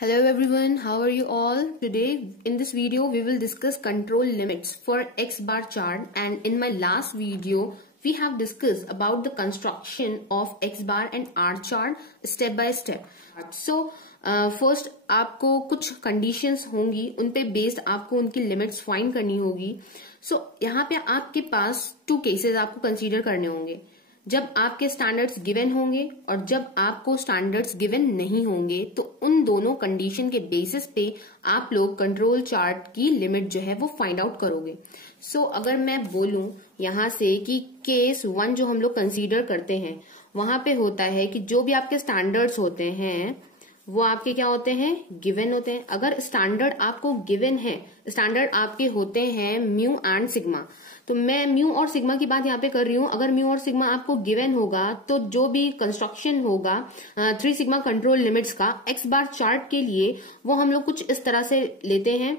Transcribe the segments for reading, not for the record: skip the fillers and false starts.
Hello everyone, how are you all? Today in this video we will discuss control limits for X bar chart, and in my last video we have discussed about the construction of X bar and R chart step by step. So first आपको कुछ conditions होंगी, उन पे based आपको उनकी limits find करनी होगी. So यहाँ पे आपके पास two cases आपको consider करने होंगे, जब आपके स्टैंडर्ड्स गिवन होंगे और जब आपको स्टैंडर्ड्स गिवन नहीं होंगे. तो उन दोनों कंडीशन के बेसिस पे आप लोग कंट्रोल चार्ट की लिमिट जो है वो फाइंड आउट करोगे. सो अगर मैं बोलूं यहां से कि केस 1 जो हम लोग कंसीडर करते हैं, वहां पे होता है कि जो भी आपके स्टैंडर्ड्स होते हैं वो आपके क्या होते हैं, गिवन होते हैं. अगर स्टैंडर्ड आपको गिवन है, स्टैंडर्ड आपके होते हैं म्यू एंड सिग्मा, तो मैं म्यू और सिग्मा की बात यहाँ पे कर रही हूँ. अगर म्यू और सिग्मा आपको गिवन होगा तो जो भी कंस्ट्रक्शन होगा 3 सिग्मा कंट्रोल लिमिट्स का एक्स बार चार्ट के लिए, वो हम लोग कुछ इस तरह से लेते हैं.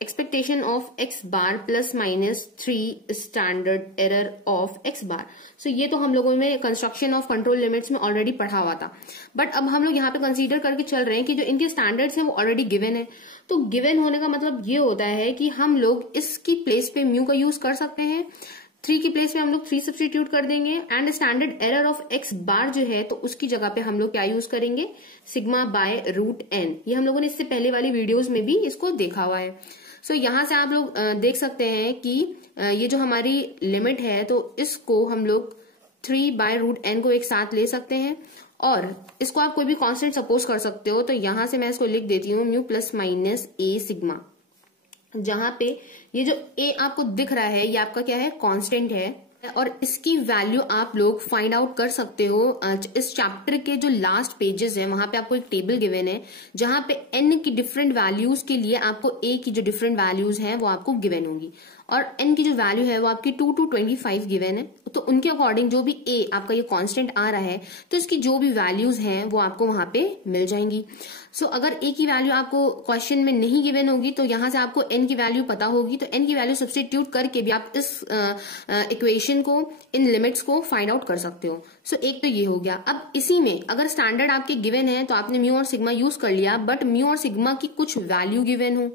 Expectation of x bar plus minus 3 standard error of x bar. So ये तो हम लोगों में कंस्ट्रक्शन ऑफ कंट्रोल लिमिट्स में ऑलरेडी पढ़ा हुआ था, बट अब हम लोग यहाँ पे कंसीडर करके चल रहे हैं कि जो इनके स्टैंडर्ड्स हैं वो ऑलरेडी गिवन है. तो गिवन होने का मतलब ये होता है कि हम लोग इसकी प्लेस पे म्यू का यूज कर सकते हैं. 3 की प्लेस पे हम लोग 3 सब्स्टिट्यूट कर देंगे, and standard error of x bar जो है तो उसकी जगह पे हम लोग क्या यूज करेंगे, सिग्मा बाय रूट एन. ये हम लोगों ने इससे पहले वाली वीडियोस में भी इसको देखा हुआ है. सो यहां से आप लोग देख सकते हैं कि ये जो हमारी लिमिट है तो इसको हम लोग 3 बाय रूट एन को एक साथ ले सकते हैं, और इसको आप कोई भी कांस्टेंट सपोज कर सकते हो. तो यहां से मैं इसको लिख देती हूँ म्यू प्लस माइनस ए सिग्मा, जहां पे ये जो ए आपको दिख रहा है ये आपका क्या है, कांस्टेंट है, और इसकी वैल्यू आप लोग फाइंड आउट कर सकते हो. इस चैप्टर के जो लास्ट पेजेस है वहां पे आपको एक टेबल गिवन है जहां पे एन की डिफरेंट वैल्यूज के लिए आपको ए की जो डिफरेंट वैल्यूज हैं वो आपको गिवन होंगी, और एन की जो वैल्यू है वो आपकी 2 to 25 गिवन है. तो उनके अकॉर्डिंग जो भी ए आपका ये कांस्टेंट आ रहा है तो इसकी जो भी वैल्यूज हैं वो आपको वहां पे मिल जाएंगी. सो अगर ए की वैल्यू आपको क्वेश्चन में नहीं गिवन होगी तो यहां से आपको एन की वैल्यू पता होगी, तो एन की वैल्यू सब्स्टिट्यूट करके भी आप इस इक्वेशन को, इन लिमिट्स को फाइंड आउट कर सकते हो. सो एक तो ये हो गया. अब इसी में अगर स्टैंडर्ड आपके गिवन है तो आपने म्यू और सिग्मा यूज कर लिया, बट म्यू और सिग्मा की कुछ वैल्यू गिवन हो.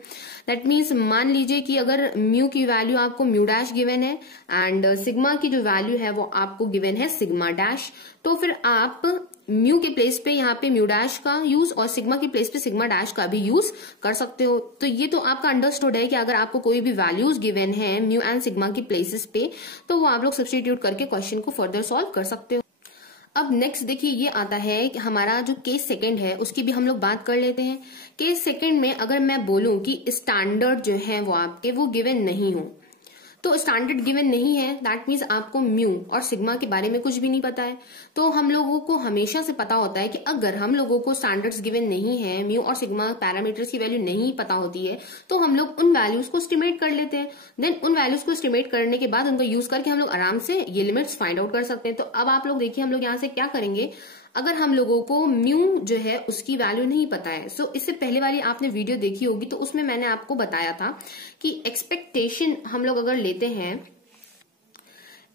दैट मीन्स मान लीजिए कि अगर म्यू की वैल्यू आपको म्यू डैश गिवन है एंड सिग्मा की जो वैल्यू है वो आपको गिवन है सिग्मा डैश, तो फिर आप म्यू के प्लेस पे यहाँ पे म्यू डैश का यूज और सिग्मा की प्लेस पे सिग्मा डैश का भी यूज कर सकते हो. तो ये तो आपका अंडरस्टूड है कि अगर आपको कोई भी वैल्यूज गिवन है म्यू एंड सिग्मा की प्लेसेस पे तो वो आप लोग सब्स्टिट्यूट करके क्वेश्चन को फर्दर सॉल्व कर सकते हो. अब नेक्स्ट देखिए ये आता है कि हमारा जो केस सेकंड है उसकी भी हम लोग बात कर लेते हैं. केस सेकंड में अगर मैं बोलूं कि स्टैंडर्ड जो है वो आपके वो गिवन नहीं हो, तो स्टैंडर्ड गिवन नहीं है दैट मीन्स आपको म्यू और सिग्मा के बारे में कुछ भी नहीं पता है. तो हम लोगों को हमेशा से पता होता है कि अगर हम लोगों को स्टैंडर्ड्स गिवन नहीं है, म्यू और सिग्मा पैरामीटर्स की वैल्यू नहीं पता होती है, तो हम लोग उन वैल्यूज को एस्टिमेट कर लेते हैं. देन उन वैल्यूज को एस्टिमेट करने के बाद उनको यूज करके हम लोग आराम से ये लिमिट्स फाइंड आउट कर सकते हैं. तो अब आप लोग देखिए हम लोग यहाँ से क्या करेंगे. अगर हम लोगों को म्यू जो है उसकी वैल्यू नहीं पता है, सो इससे पहले वाली आपने वीडियो देखी होगी तो उसमें मैंने आपको बताया था कि एक्सपेक्टेशन हम लोग अगर लेते हैं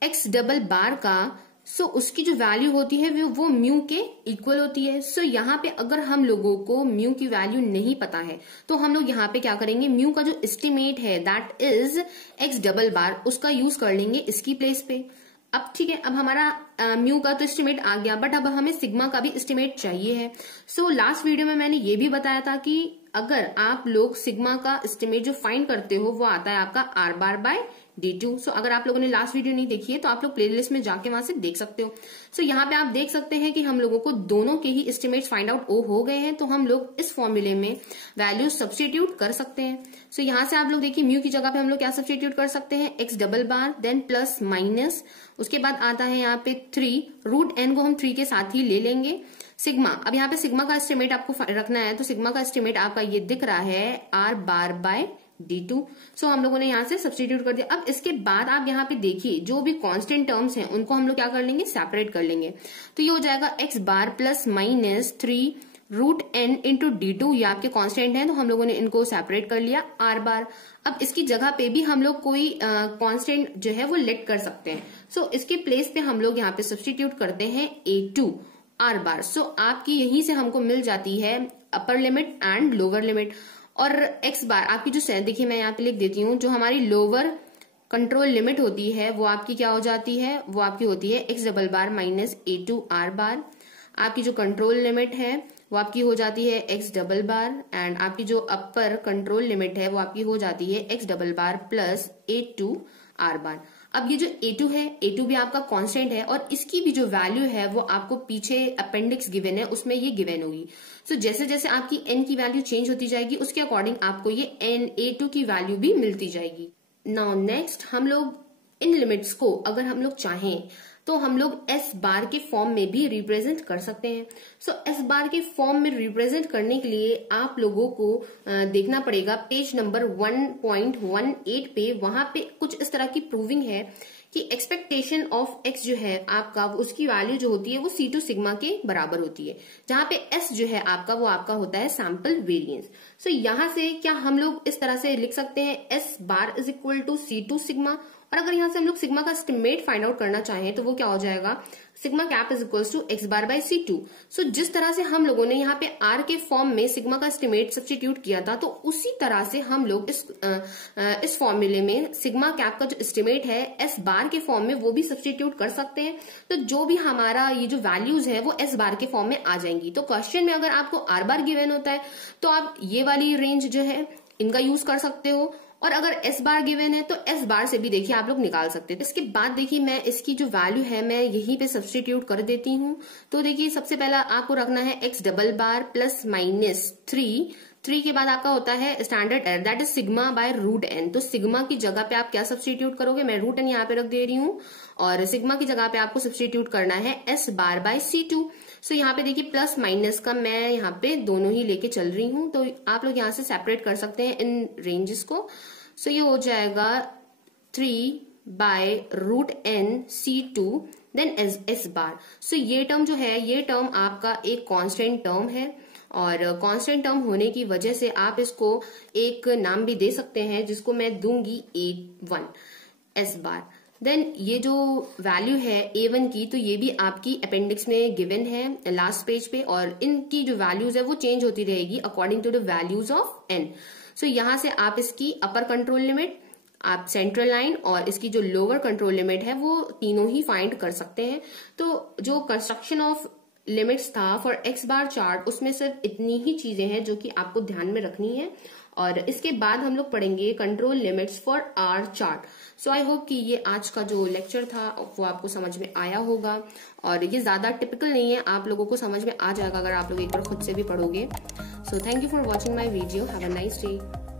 एक्स डबल बार का, सो उसकी जो वैल्यू होती है वो म्यू के इक्वल होती है. सो यहाँ पे अगर हम लोगों को म्यू की वैल्यू नहीं पता है तो हम लोग यहाँ पे क्या करेंगे, म्यू का जो एस्टिमेट है दैट इज एक्स डबल बार, उसका यूज कर लेंगे इसकी प्लेस पे. अब ठीक है, अब हमारा म्यू का तो एस्टिमेट आ गया, बट अब हमें सिग्मा का भी एस्टिमेट चाहिए है. सो लास्ट वीडियो में मैंने ये भी बताया था कि अगर आप लोग सिग्मा का एस्टिमेट जो फाइंड करते हो वो आता है आपका आर बार बाय D2. सो अगर आप लोगों ने लास्ट वीडियो नहीं देखी है तो आप लोग प्लेलिस्ट में जाके वहां से देख सकते हो. सो यहाँ पे आप देख सकते हैं कि हम लोगों को दोनों के ही एस्टिमेट्स फाइंड आउट हो गए हैं, तो हम लोग इस फॉर्मूले में वैल्यूज सब्स्टिट्यूट कर सकते हैं. सो यहाँ से आप लोग देखिए म्यू की जगह पे हम लोग क्या सब्स्टिट्यूट कर सकते हैं, एक्स डबल बार देन प्लस माइनस, उसके बाद आता है यहाँ पे 3 रूट एन को हम 3 के साथ ही ले लेंगे. सिग्मा, अब यहाँ पे सिग्मा का एस्टिमेट आपको रखना है, तो सिग्मा का एस्टिमेट आपका ये दिख रहा है आर बार बाय D2. सो हम लोगों ने यहाँ से सब्स्टिट्यूट कर दिया. अब इसके बाद आप यहाँ पे देखिए जो भी कांस्टेंट टर्म्स हैं उनको हम लोग क्या कर लेंगे, सेपरेट कर लेंगे. तो ये हो जाएगा x bar plus minus 3 root n into D2, ये आपके कांस्टेंट हैं तो हम लोगों ने इनको सेपरेट कर लिया आर बार. अब इसकी जगह पे भी हम लोग कोई कांस्टेंट जो है वो लेट कर सकते हैं. सो इसके प्लेस पे हम लोग यहाँ पे सब्स्टिट्यूट करते हैं A2 आर बार। सो आपकी यहीं से हमको मिल जाती है upper limit and lower limit. और एक्स बार आपकी जो देखिए मैं यहाँ पे लिख देती हूँ, जो हमारी लोअर कंट्रोल लिमिट होती है वो आपकी क्या हो जाती है, वो आपकी होती है x double bar minus A2 are बार। आपकी जो कंट्रोल लिमिट है वो आपकी हो जाती है एक्स डबल बार, एंड आपकी जो अपर कंट्रोल लिमिट है वो आपकी हो जाती है x double bar plus A2 are बार। अब ये जो A2 है, A2 भी आपका कांस्टेंट है और इसकी भी जो वैल्यू है वो आपको पीछे अपेंडिक्स गिवन है उसमें ये गिवन होगी। सो जैसे जैसे आपकी n की वैल्यू चेंज होती जाएगी उसके अकॉर्डिंग आपको ये A2 की वैल्यू भी मिलती जाएगी। नाउ नेक्स्ट हम लोग इन लिमिट्स को अगर हम लोग चाहें तो हम लोग एस बार के फॉर्म में भी रिप्रेजेंट कर सकते हैं। सो एस बार के फॉर्म में रिप्रेजेंट करने के लिए आप लोगों को देखना पड़ेगा पेज नंबर 1.18 पे। वहां पे कुछ इस तरह की प्रूविंग है कि एक्सपेक्टेशन ऑफ एक्स जो है आपका, उसकी वैल्यू जो होती है वो C2 सिग्मा के बराबर होती है, जहां पे एस जो है आपका वो आपका होता है सैंपल वेरिएंस। सो यहां से क्या हम लोग इस तरह से लिख सकते हैं S bar is equal to C2 sigma, और अगर यहां से हम लोग सिग्मा का एस्टिमेट फाइंड आउट करना चाहें तो वो क्या हो जाएगा, sigma cap is equals to x bar by C2। So जिस तरह से हम लोगों ने यहाँ पे आर के फॉर्म में सिग्मा का एस्टिमेट सब्स्टिट्यूट किया था, तो उसी तरह से हम लोग इस फॉर्मूले में सिग्मा कैप का जो एस्टिमेट है एस बार के फॉर्म में वो भी सब्स्टिट्यूट कर सकते हैं। तो जो भी हमारा ये जो वैल्यूज है वो एस बार के फॉर्म में आ जाएंगी। तो क्वेश्चन में अगर आपको आर बार गिवन होता है तो आप ये वाली रेंज जो है इनका यूज कर सकते हो, और अगर एस बार गिवन है तो एस बार से भी देखिए आप लोग निकाल सकते हैं। इसके बाद देखिए मैं इसकी जो वैल्यू है मैं यहीं पे सब्स्टिट्यूट कर देती हूँ। तो देखिए सबसे पहला आपको रखना है x double bar plus minus 3 के बाद आपका होता है standard error that is sigma by root n. तो सिग्मा की जगह पे आप क्या सब्स्टिट्यूट करोगे, मैं रूट एन यहाँ पे रख दे रही हूँ, और सिग्मा की जगह पे आपको सब्स्टिट्यूट करना है एस बार बाय C2। सो यहाँ पे देखिए प्लस माइनस का मैं यहाँ पे दोनों ही लेके चल रही हूँ, तो आप लोग यहाँ से सेपरेट कर सकते हैं इन रेंजेस को। सो ये हो जाएगा 3 by root n C2 then s bar. So ये टर्म जो है ये टर्म आपका एक कांस्टेंट टर्म है, और कांस्टेंट टर्म होने की वजह से आप इसको एक नाम भी दे सकते हैं जिसको मैं दूंगी A1 एस बार। देन ये जो वैल्यू है A1 की, तो ये भी आपकी अपेंडिक्स में गिवन है लास्ट पेज पे, और इनकी जो वैल्यूज है वो चेंज होती रहेगी according to the values of n। So यहां से आप इसकी अपर कंट्रोल लिमिट, आप सेंट्रल लाइन और इसकी जो लोअर कंट्रोल लिमिट है वो तीनों ही फाइंड कर सकते हैं। तो जो कंस्ट्रक्शन ऑफ लिमिट्स था फॉर एक्स बार चार्ट उसमें सिर्फ इतनी ही चीजें हैं जो कि आपको ध्यान में रखनी है, और इसके बाद हम लोग पढ़ेंगे control limits for R chart. So I hope कि ये आज का जो लेक्चर था वो आपको समझ में आया होगा, और ये ज्यादा टिपिकल नहीं है, आप लोगों को समझ में आ जाएगा अगर आप लोग एक बार खुद से भी पढ़ोगे। So thank you for watching my video, have a nice day.